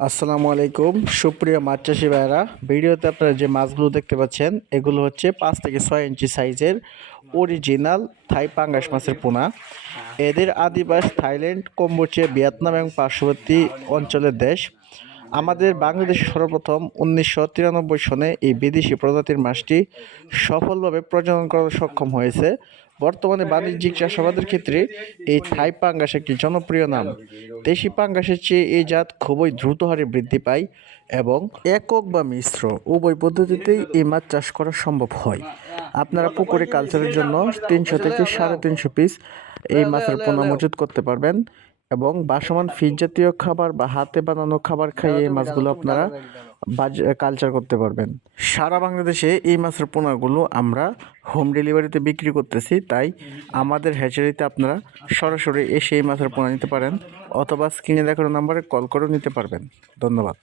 আসসালামু আলাইকুম সুপ্রিয় মাছ চাষি ভাইরা। ভিডিওতে আপনারা যে মাছগুলো দেখতে পাচ্ছেন এগুলো হচ্ছে 5 থেকে 6 ইঞ্চি সাইজের অরিজিনাল থাই পাঙ্গাস মাছের পোনা। এদের আদিবাস থাইল্যান্ড, কম্বোডিয়া, ভিয়েতনাম এবং পার্শ্ববর্তী অঞ্চলের দেশ। আমাদের বাংলাদেশে সর্বপ্রথম 1993 সনে এই বিদেশি প্রজাতির মাছটি সফলভাবে প্রজনন করার সক্ষম হয়েছে। বর্তমানে বাণিজ্যিক চাষাবাদের ক্ষেত্রে এই থাই পাঙ্গাস একটি জনপ্রিয় নাম। দেশি পাঙ্গাসের চেয়ে এই জাত খুবই দ্রুত হারে বৃদ্ধি পায় এবং একক বা মিশ্র উভয় পদ্ধতিতেই এই মাছ চাষ করা সম্ভব হয়। আপনারা পুকুরে কালচারের জন্য 300 থেকে 350 পিস এই মাছের পোনা মজুত করতে পারবেন এবং বাসমান ফিড জাতীয় খাবার বা হাতে বানানো খাবার খাইয়ে এই মাছগুলো আপনারা কালচার করতে পারবেন। সারা বাংলাদেশে এই মাছের পোনাগুলো আমরা হোম ডেলিভারিতে বিক্রি করতেছি, তাই আমাদের হ্যাচারিতে আপনারা সরাসরি এসে এই মাছের পোনা নিতে পারেন অথবা স্ক্রিনে দেখানো নাম্বারে কল করেও নিতে পারবেন। ধন্যবাদ।